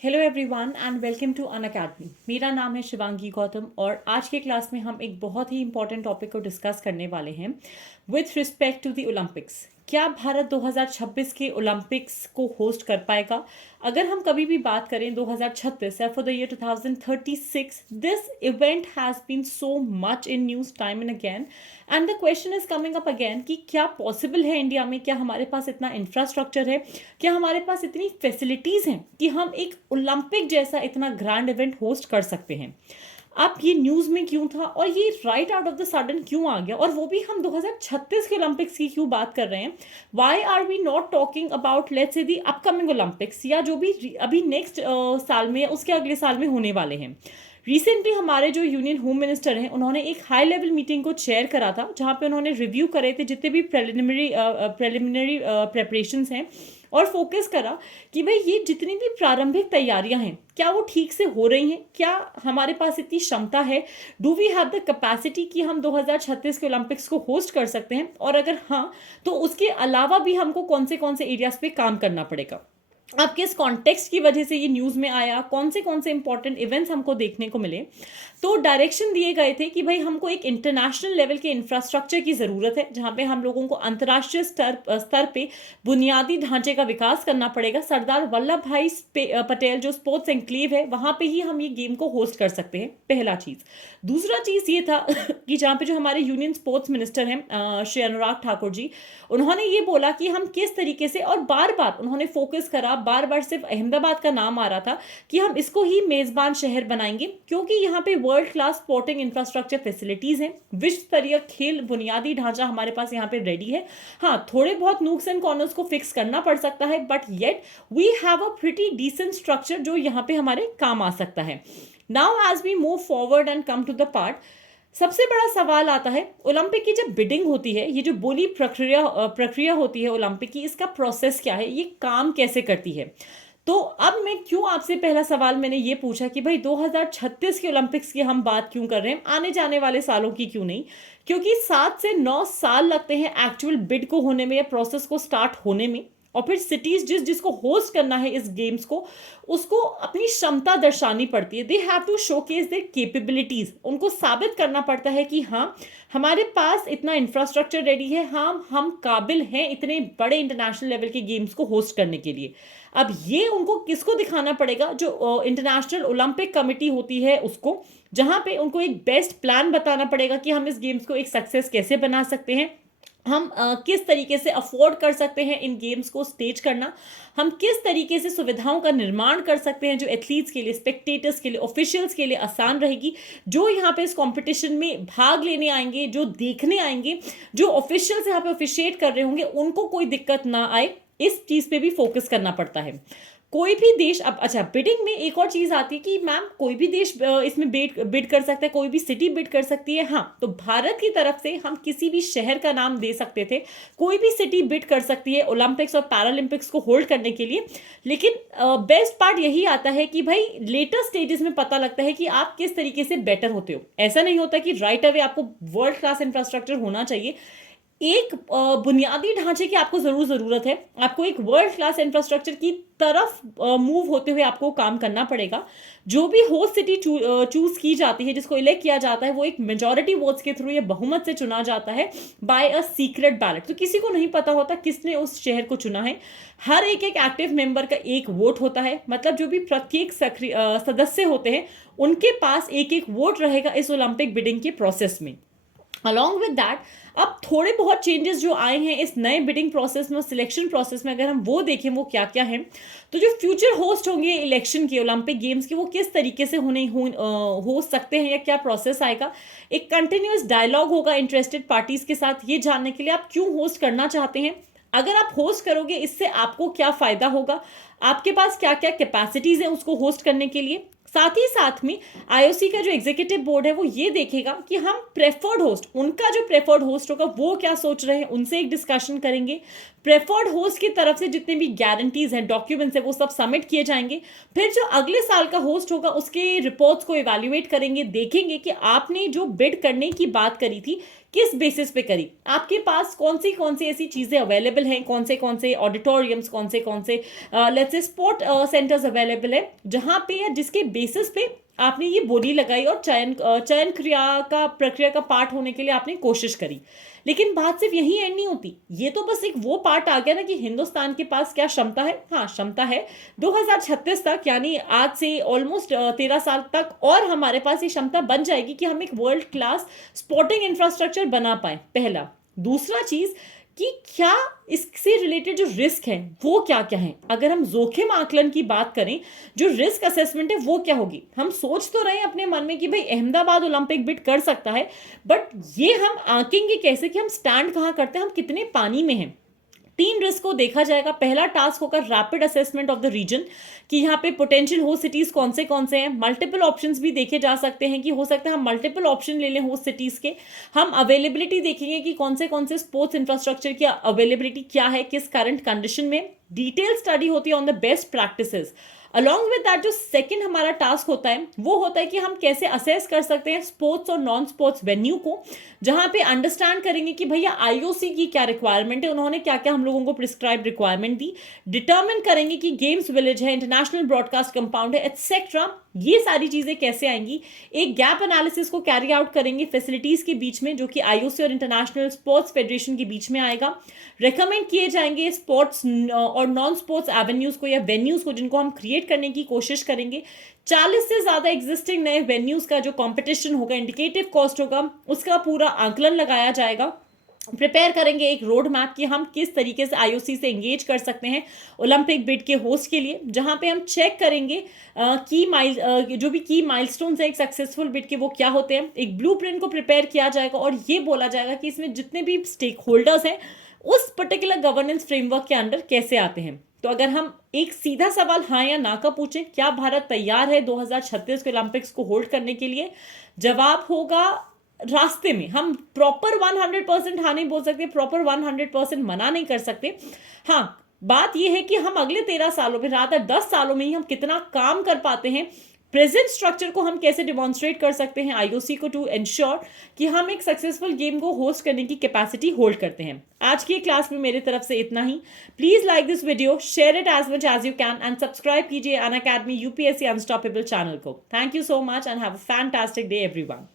Hello everyone and welcome to Unacademy. मेरा नाम है शिवांगी गौतम और आज के क्लास में हम एक बहुत ही इंपॉर्टेंट टॉपिक को डिस्कस करने वाले हैं with respect to the Olympics. क्या भारत 2026 के ओलंपिक्स को होस्ट कर पाएगा? अगर हम कभी भी बात करें 2036 या for the year 2036, this event has been so much in news time and again and the question is coming up again कि क्या पॉसिबल है इंडिया में? क्या हमारे पास इतना इंफ्रास्ट्रक्चर है? क्या हमारे पास इतनी फैसिलिटीज़ हैं कि हम एक ओलंपिक जैसा इतना ग्रैंड इवेंट होस्ट कर सकते हैं? अब ये न्यूज़ में क्यों था और ये right out of the sudden क्यों आ गया, और वो भी हम 2036 के ओलंपिक्स की क्यों बात कर रहे हैं? Why are we not talking about let's say the upcoming Olympics, या जो भी अभी नेक्स्ट साल में या उसके अगले साल में होने वाले हैं? रिसेंटली हमारे जो यूनियन होम मिनिस्टर हैं उन्होंने एक हाई लेवल मीटिंग को चेयर करा था, जहाँ पे उन्होंने रिव्यू करे थे जितने भी प्रेलिमिनरी प्रेपरेशंस हैं, और फोकस करा कि भाई ये जितनी भी प्रारंभिक तैयारियां हैं क्या वो ठीक से हो रही हैं, क्या हमारे पास इतनी क्षमता है, do we have the capacity कि हम 2036 के ओलंपिक्स को होस्ट कर सकते हैं, और अगर हाँ तो उसके अलावा भी हमको कौन से एरियाज पे काम करना पड़ेगा। अब किस कॉन्टेक्स्ट की वजह से ये न्यूज़ में आया, कौन से इंपॉर्टेंट इवेंट्स हमको देखने को मिले, तो डायरेक्शन दिए गए थे कि भाई हमको एक इंटरनेशनल लेवल के इंफ्रास्ट्रक्चर की ज़रूरत है, जहाँ पे हम लोगों को अंतर्राष्ट्रीय स्तर पे बुनियादी ढांचे का विकास करना पड़ेगा। सरदार वल्लभ भाई पटेल जो स्पोर्ट्स एनक्लेव है वहाँ पे ही हम ये गेम को होस्ट कर सकते हैं, पहला चीज़। दूसरा चीज़ ये था कि जहाँ पे जो हमारे यूनियन स्पोर्ट्स मिनिस्टर हैं श्री अनुराग ठाकुर जी, उन्होंने ये बोला कि हम किस तरीके से, और बार बार उन्होंने फोकस करा, बार बार सिर्फ अहमदाबाद का नाम आ रहा था कि हम इसको ही मेजबान शहर बनाएंगे, क्योंकि यहाँ पे world class sporting infrastructure facilities हैं, विश्व स्तरीय खेल बुनियादी ढांचा हमारे पास यहाँ पे रेडी है। हाँ, थोड़े बहुत नूक्स एंड कॉर्नर्स को फिक्स करना पड़ सकता है, but yet we have a pretty decent structure जो यहाँ पे हमारे काम आ सकता है। Now as we move forward and come to the part, सबसे बड़ा सवाल आता है ओलंपिक की जब बिडिंग होती है, ये जो बोली प्रक्रिया होती है ओलंपिक की, इसका प्रोसेस क्या है, ये काम कैसे करती है? तो अब मैं क्यों आपसे पहला सवाल मैंने ये पूछा कि भाई 2036 के ओलंपिक्स की हम बात क्यों कर रहे हैं, आने जाने वाले सालों की क्यों नहीं? क्योंकि 7 से 9 साल लगते हैं एक्चुअल बिड को होने में या प्रोसेस को स्टार्ट होने में, और फिर सिटीज जिसको होस्ट करना है इस गेम्स को, उसको अपनी क्षमता दर्शानी पड़ती है। They have to showcase their capabilities, उनको साबित करना पड़ता है कि हाँ हमारे पास इतना इंफ्रास्ट्रक्चर रेडी है, हाँ हम काबिल हैं इतने बड़े इंटरनेशनल लेवल के गेम्स को होस्ट करने के लिए। अब ये उनको किसको दिखाना पड़ेगा? जो इंटरनेशनल ओलंपिक कमेटी होती है उसको, जहाँ पे उनको एक बेस्ट प्लान बताना पड़ेगा कि हम इस गेम्स को एक सक्सेस कैसे बना सकते हैं, हम किस तरीके से अफोर्ड कर सकते हैं इन गेम्स को स्टेज करना, हम किस तरीके से सुविधाओं का निर्माण कर सकते हैं जो एथलीट्स के लिए, स्पेक्टेटर्स के लिए, ऑफिशियल्स के लिए आसान रहेगी, जो यहाँ पे इस कंपटीशन में भाग लेने आएंगे, जो देखने आएंगे, जो ऑफिशियल्स यहाँ पे ऑफिशिएट कर रहे होंगे, उनको कोई दिक्कत ना आए, इस चीज़ पे भी फोकस करना पड़ता है। कोई भी देश, अब अच्छा बिडिंग में एक और चीज़ आती है कि मैम कोई भी देश इसमें बिड कर सकता है, कोई भी सिटी बिड कर सकती है। हाँ, तो भारत की तरफ से हम किसी भी शहर का नाम दे सकते थे, कोई भी सिटी बिड कर सकती है ओलंपिक्स और पैरालंपिक्स को होल्ड करने के लिए। लेकिन बेस्ट पार्ट यही आता है कि भाई लेटर स्टेजेस में पता लगता है कि आप किस तरीके से बेटर होते हो। ऐसा नहीं होता कि राइट अवे आपको वर्ल्ड क्लास इंफ्रास्ट्रक्चर होना चाहिए, एक बुनियादी ढांचे की आपको ज़रूरत है, आपको एक वर्ल्ड क्लास इंफ्रास्ट्रक्चर की तरफ मूव होते हुए आपको काम करना पड़ेगा। जो भी होस्ट सिटी चूज की जाती है, जिसको इलेक्ट किया जाता है, वो एक मेजॉरिटी वोट्स के थ्रू या बहुमत से चुना जाता है बाय अ सीक्रेट बैलेट। तो किसी को नहीं पता होता किसने उस शहर को चुना है। हर एक एक्टिव मेंबर का एक वोट होता है, मतलब जो भी प्रत्येक सदस्य होते हैं उनके पास एक वोट रहेगा इस ओलंपिक बिडिंग के प्रोसेस में। अलॉन्ग विद दैट, अब थोड़े बहुत चेंजेस जो आए हैं इस नए बिडिंग प्रोसेस में और सिलेक्शन प्रोसेस में, अगर हम वो देखें वो क्या क्या है, तो जो फ्यूचर होस्ट होंगे इलेक्शन के ओलंपिक गेम्स के, वो किस तरीके से हो सकते हैं या क्या प्रोसेस आएगा। एक कंटिन्यूस डायलॉग होगा इंटरेस्टेड पार्टीज के साथ, ये जानने के लिए आप क्यों होस्ट करना चाहते हैं, अगर आप होस्ट करोगे इससे आपको क्या फायदा होगा, आपके पास क्या क्या कैपेसिटीज हैं उसको होस्ट करने के लिए। साथ ही साथ में आईओसी का जो एग्जीक्यूटिव बोर्ड है वो ये देखेगा कि हम प्रेफर्ड होस्ट, उनका जो प्रेफर्ड होस्ट होगा वो क्या सोच रहे हैं, उनसे एक डिस्कशन करेंगे। प्रेफर्ड होस्ट की तरफ से जितने भी गारंटीज हैं, डॉक्यूमेंट्स हैं, वो सब सबमिट किए जाएंगे। फिर जो अगले साल का होस्ट होगा उसके रिपोर्ट्स को इवैल्यूएट करेंगे, देखेंगे कि आपने जो बिड करने की बात करी थी किस बेसिस पे करी, आपके पास कौन सी ऐसी चीजें अवेलेबल हैं, कौन से ऑडिटोरियम्स, कौन से let's say sport centres available है जहां पे या जिसके बेसिस पे आपने ये बोली लगाई और चयन प्रक्रिया का पार्ट होने के लिए आपने कोशिश करी। लेकिन बात सिर्फ यही एंड नहीं होती, ये तो बस एक वो पार्ट आ गया ना कि हिंदुस्तान के पास क्या क्षमता है। हाँ, क्षमता है 2036 तक, यानी आज से ऑलमोस्ट 13 साल तक, और हमारे पास ये क्षमता बन जाएगी कि हम एक वर्ल्ड क्लास स्पोर्टिंग इंफ्रास्ट्रक्चर बना पाए, पहला। दूसरा चीज कि क्या इससे रिलेटेड जो रिस्क है वो क्या क्या है। अगर हम जोखिम आकलन की बात करें, जो रिस्क असेसमेंट है वो क्या होगी। हम सोच तो रहे हैं अपने मन में कि भाई अहमदाबाद ओलंपिक बिड कर सकता है, बट ये हम आंकेंगे कैसे कि हम स्टैंड कहां करते हैं, हम कितने पानी में हैं। 3 रिस्क को देखा जाएगा। पहला टास्क होगा rapid assessment of the region, कि यहाँ पे पोटेंशियल होस्ट सिटीज कौन से हैं। मल्टीपल ऑप्शंस भी देखे जा सकते हैं कि हो सकता है हम मल्टीपल ऑप्शन ले लें होस्ट सिटीज के। हम अवेलेबिलिटी देखेंगे कि कौन से स्पोर्ट्स इंफ्रास्ट्रक्चर की अवेलेबिलिटी क्या है, किस करंट कंडीशन में। डिटेल स्टडी होती है on the best practices. Along with that जो सेकंड हमारा टास्क होता है वो होता है कि हम कैसे असेस कर सकते हैं स्पोर्ट्स और नॉन स्पोर्ट्स वेन्यू को, जहां पे अंडरस्टैंड करेंगे कि भैया आईओसी की क्या रिक्वायरमेंट है, उन्होंने क्या क्या हम लोगों को प्रिस्क्राइब रिक्वायरमेंट दी। डिटर्मिन करेंगे कि गेम्स विलेज है, इंटरनेशनल ब्रॉडकास्ट कंपाउंड है, एटसेट्रा। ये सारी चीजें कैसे आएंगी। एक गैप एनालिसिस को कैरी आउट करेंगे फैसिलिटीज के बीच में, जो कि आईओसी और इंटरनेशनल स्पोर्ट्स फेडरेशन के बीच में आएगा। रेकमेंड किए जाएंगे स्पोर्ट्स और नॉन स्पोर्ट्स एवेन्यूज को या वेन्यूज को जिनको हम क्रिएट करने की कोशिश करेंगे। 40 से ज्यादा एग्जिस्टिंग नए वेन्यूज का जो कंपटीशन होगा, इंडिकेटिव कॉस्ट होगा, उसका पूरा आकलन लगाया जाएगा। प्रिपेयर करेंगे एक रोड मैप कि हम किस तरीके से आईओसी से एंगेज कर सकते हैं ओलंपिक बिड के होस्ट के लिए, जहां पे हम चेक करेंगे जो भी की माइलस्टोन्स है एक सक्सेसफुल बिड के वो क्या होते हैं। एक ब्लूप्रिंट को प्रिपेयर किया जाएगा और ये बोला जाएगा कि इसमें जितने भी स्टेक होल्डर्स हैं उस पर्टिकुलर गवर्नेंस फ्रेमवर्क के अंडर कैसे आते हैं। तो अगर हम एक सीधा सवाल हाँ या ना का पूछें, क्या भारत तैयार है 2036 के ओलंपिक्स को होल्ड करने के लिए, जवाब होगा रास्ते में। हम प्रॉपर 100% हाँ नहीं बोल सकते, प्रॉपर 100% मना नहीं कर सकते। हाँ, बात यह है कि हम अगले 13 सालों में, रात 10 सालों में ही हम कितना काम कर पाते हैं, प्रेजेंट स्ट्रक्चर को हम कैसे डिमॉन्स्ट्रेट कर सकते हैं आईओसी को, टू एंश्योर कि हम एक सक्सेसफुल गेम को होस्ट करने की कैपेसिटी होल्ड करते हैं। आज की क्लास में मेरी तरफ से इतना ही। Please like this video, share it as much as you can, and subscribe कीजिए अनअकैडमी यूपीएससी अनस्टॉपेबल चैनल को। Thank you so much and have a fantastic day everyone.